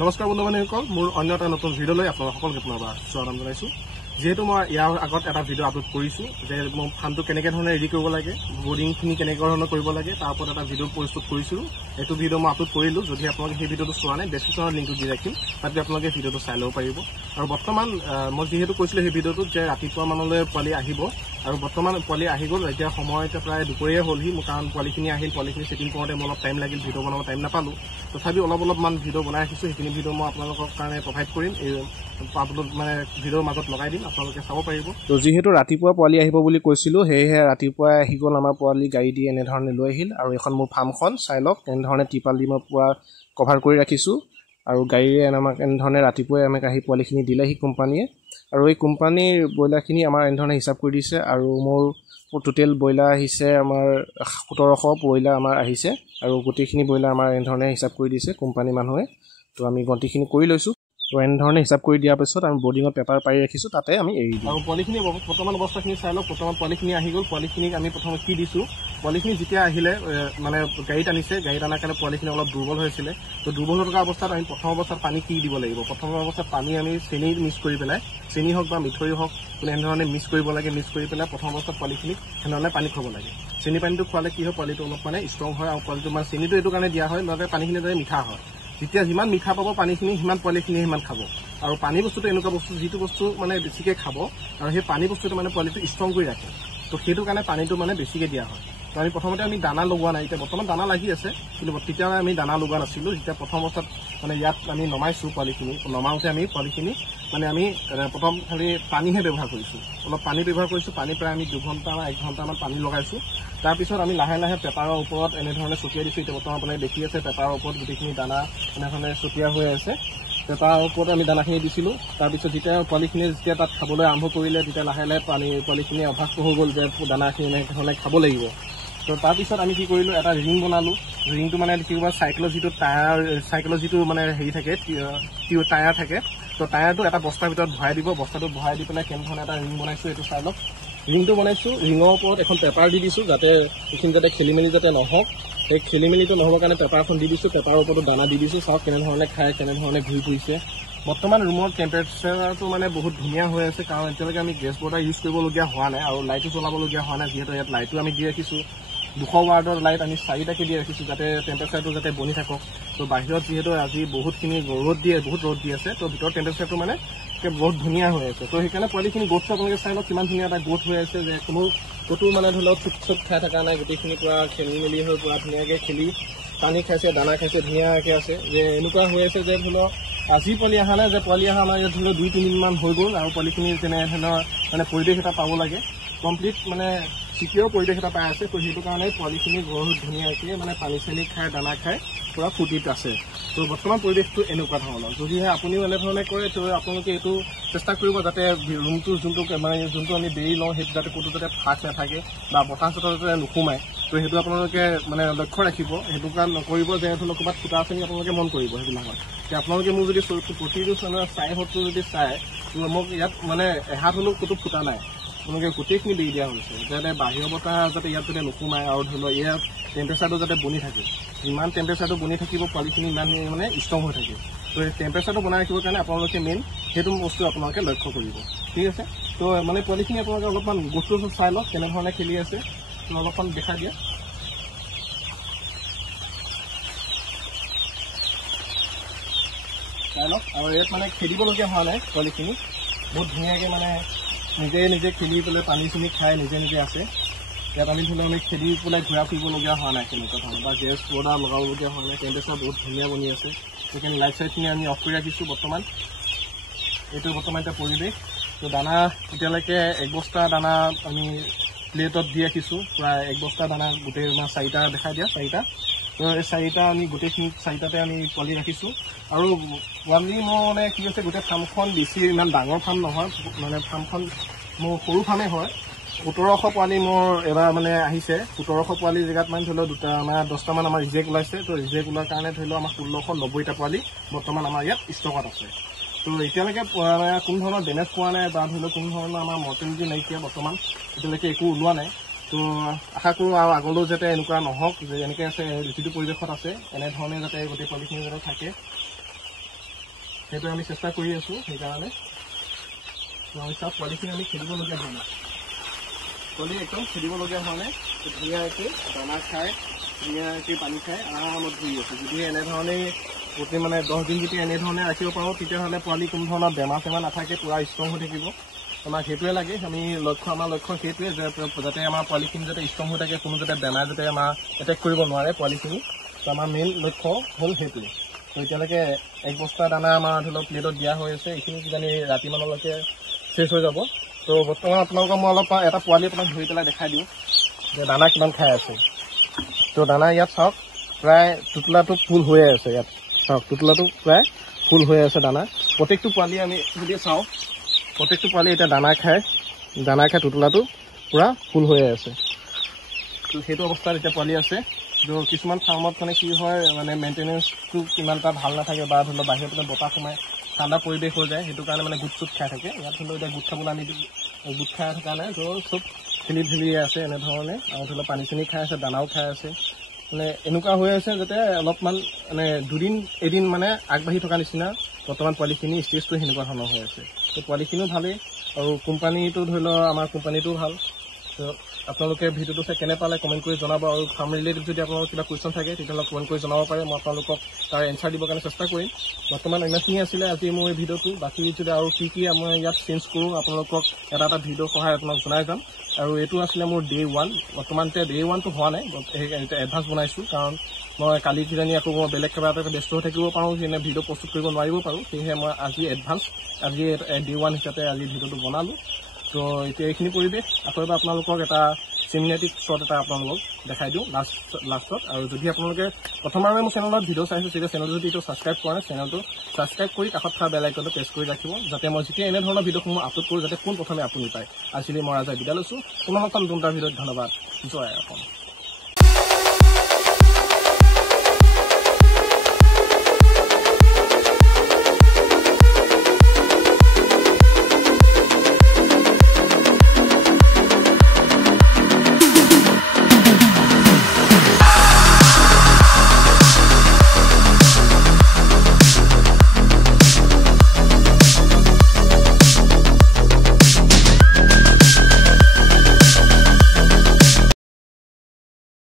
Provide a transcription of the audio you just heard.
নমস্কাৰ বন্ধু-বান্ধৱীসকল, মোৰ অন্য এটা নতুন ভিডিঅ'লৈ আপোনালোক সকলোকে পুনৰবাৰ স্বাগতম জনাইছোঁ। যিহেতু মই ইয়াৰ আগত এটা ভিডিঅ' আপলোড কৰিছোঁ যে মোৰ ফাৰ্মটো কেনেকৈ ধৰণে ৰেডি কৰিব লাগে, বৰ্ডিংখিনি কেনেকুৱা ধৰণৰ কৰিব লাগে, তাৰ ওপৰত এটা ভিডিঅ' প্ৰস্তুত কৰিছিলোঁ। এইটো ভিডিঅ' মই আপলোড কৰিলোঁ। যদি আপোনালোকে সেই ভিডিঅ'টো চোৱা নাই, ডেছক্ৰিপশ্যনৰ লিংকটো দি ৰাখিম, তাতে আপোনালোকে ভিডিঅ'টো চাই ল'ব পাৰিব। আৰু বৰ্তমান মই যিহেতু কৈছিলোঁ সেই ভিডিঅ'টোত যে ৰাতিপুৱা মানলৈ পোৱালি আহিব, আৰু বৰ্তমান পোৱালি আহি গ'ল। এতিয়া সময় প্ৰায় দুপৰীয়া হ'লহি, কাৰণ পোৱালিখিনি আহিল, পোৱালিখিনি ছেটিং কৰোঁতে মোৰ অলপ টাইম লাগিল, ভিডিঅ' বনাব টাইম নাপালোঁ। তথাপিও অলপমান ভিডিঅ' বনাই ৰাখিছোঁ। সেইখিনি ভিডিঅ' মই আপোনালোকৰ কাৰণে প্ৰভাইড কৰিম, এই আপলোড মানে ভিডিঅ'ৰ মাজত লগাই দিম, আপোনালোকে চাব পাৰিব। তো যিহেতু ৰাতিপুৱা পোৱালি আহিব বুলি কৈছিলোঁ, সেয়েহে ৰাতিপুৱাই আহি গ'ল আমাৰ পোৱালি, গাড়ী দি এনেধৰণে লৈ আহিল। আৰু এখন মোৰ ফাৰ্মখন চাই লওক, এনেধৰণে টিপাল দি মই পুৰা কভাৰ কৰি ৰাখিছোঁ। আৰু গাড়ীৰে আমাক এনেধৰণে ৰাতিপুৱাই আমাক আহি পোৱালিখিনি দিলেহি কোম্পানীয়ে। আৰু এই কোম্পানীৰ ব্ৰইলাৰখিনি আমাৰ এনেধৰণে হিচাপ কৰি দিছে। আৰু মোৰ টোটেল ব্ৰইলাৰ আহিছে আমাৰ 1700 ব্ৰইলাৰ আমাৰ আহিছে। আৰু গোটেইখিনি ব্ৰইলাৰ আমাৰ এনেধৰণে হিচাপ কৰি দিছে কোম্পানী মানুহে। তো আমি গন্তিখিনি কৰি লৈছোঁ। তো এনেধৰণে হিচাপ কৰি দিয়াৰ পিছত আমি বৰ্ডিঙত পেপাৰ পাৰি ৰাখিছোঁ, তাতে আমি এৰি দিওঁ। আৰু পোৱালিখিনি বৰ্তমান অৱস্থাখিনি চাই লওক। বৰ্তমান পোৱালিখিনি আহি গ'ল। পোৱালিখিনিক আমি প্ৰথমে কি দিছোঁ, পোৱালিখিনি যেতিয়া আহিলে মানে গাড়ীত আনিছে, গাড়ীত অনাৰ কাৰণে পোৱালিখিনি অলপ দুৰ্বল হৈছিলে। তো দুৰ্বল হৈ থকা অৱস্থাত আমি প্ৰথম অৱস্থাত পানী কি দিব লাগিব, প্ৰথম অৱস্থাত পানী আমি চেনি মিক্স কৰি পেলাই, চেনি হওক বা মিঠৈ হওক, এনেধৰণে মিক্স কৰিব লাগে। মিক্স কৰি পেলাই প্ৰথম অৱস্থাত পোৱালিখিনিক সেনেধৰণে পানী খুৱাব লাগে। চেনি পানীটো খোৱালে কি হয়, পোৱালিটো অলপ মানে ষ্ট্ৰং হয়। আৰু পোৱালিটো মানে চেনিটো এইটো কাৰণে দিয়া হয় যাতে পানীখিনি যাতে মিঠা হয়। যেতিয়া যিমান মিঠা পাব পানীখিনি, সিমান পোৱালিখিনি সিমান খাব। আৰু পানী বস্তুটো এনেকুৱা বস্তু, যিটো বস্তু মানে বেছিকৈ খাব, আৰু সেই পানী বস্তুটো মানে পোৱালিটো ষ্ট্ৰং কৰি ৰাখে। তো সেইটো কাৰণে পানীটো মানে বেছিকৈ দিয়া হয়। তো আমি প্ৰথমতে আমি দানা লগোৱা নাই, এতিয়া বৰ্তমান দানা লাগি আছে, কিন্তু তেতিয়া আমি দানা লগোৱা নাছিলোঁ। যেতিয়া প্ৰথম অৱস্থাত মানে ইয়াত আমি নমাইছোঁ পোৱালিখিনি, নমাওঁতে আমি পোৱালিখিনি মানে আমি প্ৰথম খালি পানীহে ব্যৱহাৰ কৰিছোঁ, অলপ পানী ব্যৱহাৰ কৰিছোঁ। পানী প্ৰায় আমি 2 ঘণ্টা বা 1 ঘণ্টামান পানী লগাইছোঁ। তাৰপিছত আমি লাহে লাহে পেপাৰৰ ওপৰত এনেধৰণে ছটিয়াই দিছোঁ। এতিয়া বৰ্তমান আপোনালোকে দেখি আছে, পেপাৰৰ ওপৰত গোটেইখিনি দানা এনেধৰণে ছটিয়া হৈ আছে। পেপাৰৰ ওপৰত আমি দানাখিনি দিছিলোঁ। তাৰপিছত যেতিয়া পোৱালিখিনি যেতিয়া তাত খাবলৈ আৰম্ভ কৰিলে, তেতিয়া লাহে লাহে পোৱালিখিনি অভ্যাস হৈ গ'ল যে দানাখিনি এনেধৰণে খাব লাগিব। তো তাৰপিছত আমি কি কৰিলোঁ, এটা ৰিং বনালোঁ। ৰিংটো মানে কি কৰিব, চাইকেলৰ যিটো মানে হেৰি থাকে, টায়াৰ থাকে। তো টায়াৰটো এটা বস্তাৰ ভিতৰত ভৰাই দিব। বস্তাটো ভৰাই দি পেলাই কেনেধৰণে এটা ৰিং বনাইছোঁ, এইটো চাই লওক। ৰিংটো বনাইছোঁ, ৰিঙৰ ওপৰত এখন পেপাৰ দি দিছোঁ, যাতে এইখিনি যাতে খেলি মেলি যাতে নহওক। সেই খেলি মেলিটো নহ'বৰ কাৰণে পেপাৰখন দি দিছোঁ। পেপাৰৰ ওপৰতো দানা দি দিছোঁ। চাওক কেনেধৰণে খায়, কেনেধৰণে ঘূৰি ফুৰিছে। বৰ্তমান ৰুমৰ টেম্পাৰেচাৰটো মানে বহুত ধুনীয়া হৈ আছে, কাৰণ এতিয়ালৈকে আমি গেছ বৰ্ডাৰ ইউজ কৰিবলগীয়া হোৱা নাই, আৰু লাইটো জ্বলাবলগীয়া হোৱা নাই। যিহেতু ইয়াত লাইটো আমি দি ৰাখিছোঁ, 200 ৱাৰ্ডৰ লাইট আমি 4টাকৈ দি ৰাখিছোঁ, যাতে টেম্পাৰেচাৰটো যাতে বনি থাকক। তো বাহিৰত যিহেতু আজি বহুতখিনি ৰ'দ দি আছে, তো ভিতৰত টেম্পাৰেচাৰটো মানে বহুত ধুনীয়া হৈ আছে। তো সেইকাৰণে পোৱালিখিনি গ্ৰোথটো আপোনালোকে চাই লওক, কিমান ধুনীয়া এটা গ্ৰোথ হৈ আছে, যে ক'তো মানে ধৰি লওক চুট খাই থকা নাই। গোটেইখিনি পূৰা খেলি মেলি হৈ পূৰা ধুনীয়াকৈ খেলি পানী খাইছে, দানা খাইছে, ধুনীয়াকৈ আছে। যে এনেকুৱা হৈ আছে যে ধৰি লওক আজি পোৱালি অহা নাই, যে পোৱালি অহা আমাৰ ইয়াত ধৰি লওক 2-3 দিনমান হৈ গ'ল। আৰু পোৱালিখিনি তেনেধৰণৰ মানে পৰিৱেশ এটা পাব লাগে, কমপ্লিট মানে চিকিয়ৰ পৰিৱেশ এটা পাই আছে। তো সেইটো কাৰণে পোৱালিখিনি বহুত ধুনীয়াকৈ মানে পানী চানী খাই, দানা খাই পূৰা ফূৰ্তিত আছে। তো বৰ্তমান পৰিৱেশটো এনেকুৱা ধৰণৰ। যদিহে আপুনিও এনেধৰণে কৰে, তো আপোনালোকে এইটো চেষ্টা কৰিব যাতে ৰুমটো যোনটো আমি বেৰি লওঁ, সেইটো যাতে ক'তো যাতে ফাঁক নাথাকে বা বতাহ চতাহ যাতে নোসোমায়। তো সেইটো আপোনালোকে মানে লক্ষ্য ৰাখিব। সেইটো কাম নকৰিব যে ধৰি লওক ক'ৰবাত ফুটা আছে নেকি, আপোনালোকে মন কৰিব সেইবিলাকত। এতিয়া আপোনালোকে মোক যদি প্ৰতিটো চেনেল যদি চাই, মোক ইয়াত মানে এহাত হ'লেও ক'তো ফুটা নাই। আপোনালোকে গোটেইখিনি বেৰি দিয়া হৈছে, যাতে বাহিৰৰ বতাহ যাতে ইয়াত যাতে নোসোমায়, আৰু ধৰি লওক ইয়াত টেম্পাৰেচাৰটো যাতে বনি থাকে। যিমান টেম্পাৰেচাৰটো বনি থাকিব, পোৱালিখিনি ইমান মানে ষ্ট্ৰং হৈ থাকে। তো এই টেম্পাৰেচাৰটো বনাই ৰাখিবৰ কাৰণে আপোনালোকে মেইন সেইটো বস্তু আপোনালোকে লক্ষ্য কৰিব, ঠিক আছে। তো মানে পোৱালিখিনি আপোনালোকে অলপমান বস্তু চাই লওক, কেনেধৰণে খেলি আছে, তো অলপমান দেখাই দিয়া। চাই লওক, আৰু ইয়াত মানে খেলিবলগীয়া হোৱা নাই। পোৱালিখিনি বহুত ধুনীয়াকৈ মানে নিজে খেলি পেলাই পানী চানী খাই নিজে আছে। ইয়াত আমি ধৰি লওক আমি খেলি পেলাই ঘূৰা ফুৰিবলগীয়া হোৱা নাই তেনেকুৱা ধৰণৰ, বা গেছ বৰ্ডাৰ লগাবলগীয়া হোৱা নাই। টেম্পাৰেচাৰ বহুত ধুনীয়া বনি আছে। সেইকাৰণে লাইট চাইটখিনি আমি অফ কৰি ৰাখিছোঁ বৰ্তমান। এইটো বৰ্তমান এতিয়া পৰিৱেশ। তো দানা এতিয়ালৈকে 1 বস্তা দানা আমি প্লেটত দি ৰাখিছোঁ, প্ৰায় 1 বস্তা দানা গোটেই 4টা দেখাই দিয়া, 4টা। তো এই 4টা আমি গোটেইখিনি 4টাতে আমি পোৱালি ৰাখিছোঁ। আৰু পোৱালি মোৰ মানে কি হৈছে, গোটেই ফাৰ্মখন বেছি ইমান ডাঙৰ ফাৰ্ম নহয়, মানে ফাৰ্মখন মোৰ সৰু ফাৰ্মেই হয়। 1700 পোৱালি মোৰ এবাৰ মানে আহিছে। 1700 পোৱালি জেগাত মানে ধৰি লওক 10টামান আমাৰ ৰিজেক্ট ওলাইছে। তো ৰিজেক্ট ওলোৱাৰ কাৰণে ধৰি লওক আমাৰ 1690টা পোৱালি বৰ্তমান আমাৰ ইয়াত ষ্টকত আছে। তো এতিয়ালৈকে কোনো ধৰণৰ ডেমেজ পোৱা নাই, বা ধৰি লওক কোনো ধৰণৰ আমাৰ মৰ্টেলিটি নাইকিয়া বৰ্তমান এতিয়ালৈকে একো ওলোৱা নাই। তো আশা কৰোঁ আৰু আগলৈও যাতে এনেকুৱা নহওক, যে এনেকৈ আছে যিটো পৰিৱেশত আছে এনেধৰণে যাতে গোটেই পোৱালিখিনি যাতে থাকে। সেইটো আমি চেষ্টা কৰি আছোঁ। সেইকাৰণে চাওক পোৱালিখিনি আমি খেদিবলগীয়া হোৱা নাই, পোৱালি একদম খেদিবলগীয়া হোৱা নাই, ধুনীয়াকৈ দানা খাই ধুনীয়াকৈ পানী খাই আৰামত ঘূৰি আছে। যদি এনেধৰণেই গোটেই মানে 10 দিন যদি এনেধৰণে ৰাখিব পাৰোঁ তেতিয়াহ'লে পোৱালি কোনো ধৰণৰ বেমাৰ চেমাৰ নাথাকে, পূৰা ষ্ট্ৰং হৈ থাকিব। আমাক সেইটোৱে লাগে, আমাৰ লক্ষ্য সেইটোৱে যে যাতে আমাৰ পোৱালিখিনি যাতে ষ্ট্ৰং হৈ থাকে, কোনো যাতে বেমাৰ যাতে আমাৰ এটেক কৰিব নোৱাৰে পোৱালিখিনি। তো আমাৰ মেইন লক্ষ্য হ'ল সেইটোৱে। তো এতিয়ালৈকে 1 বস্তা দানা আমাৰ ধৰি লওক প্লেটত দিয়া হৈ আছে, এইখিনি কিজানি ৰাতিমানলৈকে শেষ হৈ যাব। তো বৰ্তমান আপোনালোকক মই অলপ এটা পোৱালি আপোনাক ধৰি পেলাই দেখাই দিওঁ যে দানা কিমান খাই আছে। তো দানা ইয়াত চাওক প্ৰায় টোটোলাটো ফুল হৈয়ে আছে, ইয়াত চাওক টোটোলাটো প্ৰায় ফুল হৈ আছে দানা। প্ৰত্যেকটো পোৱালি আমি যদি চাওঁ, প্ৰত্যেকটো পোৱালি এতিয়া দানা খাই টোটোলাটো পূৰা ফুল হৈয়ে আছে। তো সেইটো অৱস্থাত এতিয়া পোৱালি আছে। তো কিছুমান ফাৰ্মত মানে কি হয়, মানে মেইনটেনেঞ্চটো ইমান এটা ভাল নাথাকে, বা ধৰি লওক বাহিৰৰ পৰা বতাহ সোমাই ঠাণ্ডা পৰিৱেশ হৈ যায়, সেইটো কাৰণে মানে গোট চুট খাই থাকে। ইয়াত ধৰি লওক এতিয়া গোট খাবলৈ আমি গোট খাই থকা নাই, তো চব খেলি আছে এনেধৰণে, আৰু ধৰি লওক পানী চানী খাই আছে, দানাও খাই আছে। মানে এনেকুৱা হৈ আছে যাতে অলপমান মানে এদিন মানে আগবাঢ়ি থকা নিচিনা বৰ্তমান পোৱালিখিনি ষ্টেজটো সেনেকুৱা ধৰণৰ হৈ আছে। তো পোৱালিখিনিও ভালেই, আৰু কোম্পানীটো ধৰি লওক আমাৰ কোম্পানীটোও ভাল। তো আপোনালোকে ভিডিঅ'টো চাই কেনে পালে কমেণ্ট কৰি জনাব, আৰু ফাৰ্ম ৰিলেটেড যদি আপোনালোকৰ কিবা কুৱেশ্যন থাকে তেতিয়াহ'লে কমেণ্ট কৰি জনাব পাৰে, মই আপোনালোকক তাৰ এনচাৰ দিবৰ কাৰণে চেষ্টা কৰিম। বৰ্তমান ইমানখিনি আছিলে আজি মোৰ এই ভিডিঅ'টো। বাকী যদি আৰু কি মই ইয়াত চেঞ্জ কৰোঁ আপোনালোকক এটা ভিডিঅ' সহায় আপোনাক জনাই যাম। আৰু এইটো আছিলে মোৰ Day 1। বৰ্তমান এতিয়া Day 1টো হোৱা নাই, এতিয়া এডভান্স বনাইছোঁ, কাৰণ মই কালি কিজানি আকৌ মই বেলেগ কিবা এটা ব্যস্ত হৈ থাকিব পাৰোঁ, যেনে ভিডিঅ' প্ৰস্তুত কৰিব নোৱাৰিব পাৰোঁ। সেয়েহে মই আজি আজি Day 1 হিচাপে আজি ভিডিঅ'টো বনালোঁ। তো এতিয়া এইখিনি পৰিৱেশ আকৌ এবাৰ আপোনালোকক এটা চিনেমেটিক শ্বট এটা আপোনালোকক দেখাই দিওঁ লাষ্টত। আৰু যদি আপোনালোকে প্ৰথমবাৰ মোৰ চেনেলত ভিডিঅ' চাইছে, তেতিয়া চেনেলটো যদি ছাবস্ক্ৰাইব কৰে, চেনেলটো ছাবস্ক্ৰাইব কৰি কাষত থকা বেল আইকনটো প্ৰেছ কৰি ৰাখিব, যাতে মই যেতিয়া এনেধৰণৰ ভিডিঅ'সমূহ আপলোড কৰোঁ যাতে পোনপ্ৰথমে আপুনি পায়। আজিলৈ মই ৰাজাই বিদায় লৈছোঁ। পুনৰ নতুন এটা ভিডিঅ'ত ধন্যবাদ। জয় অসম।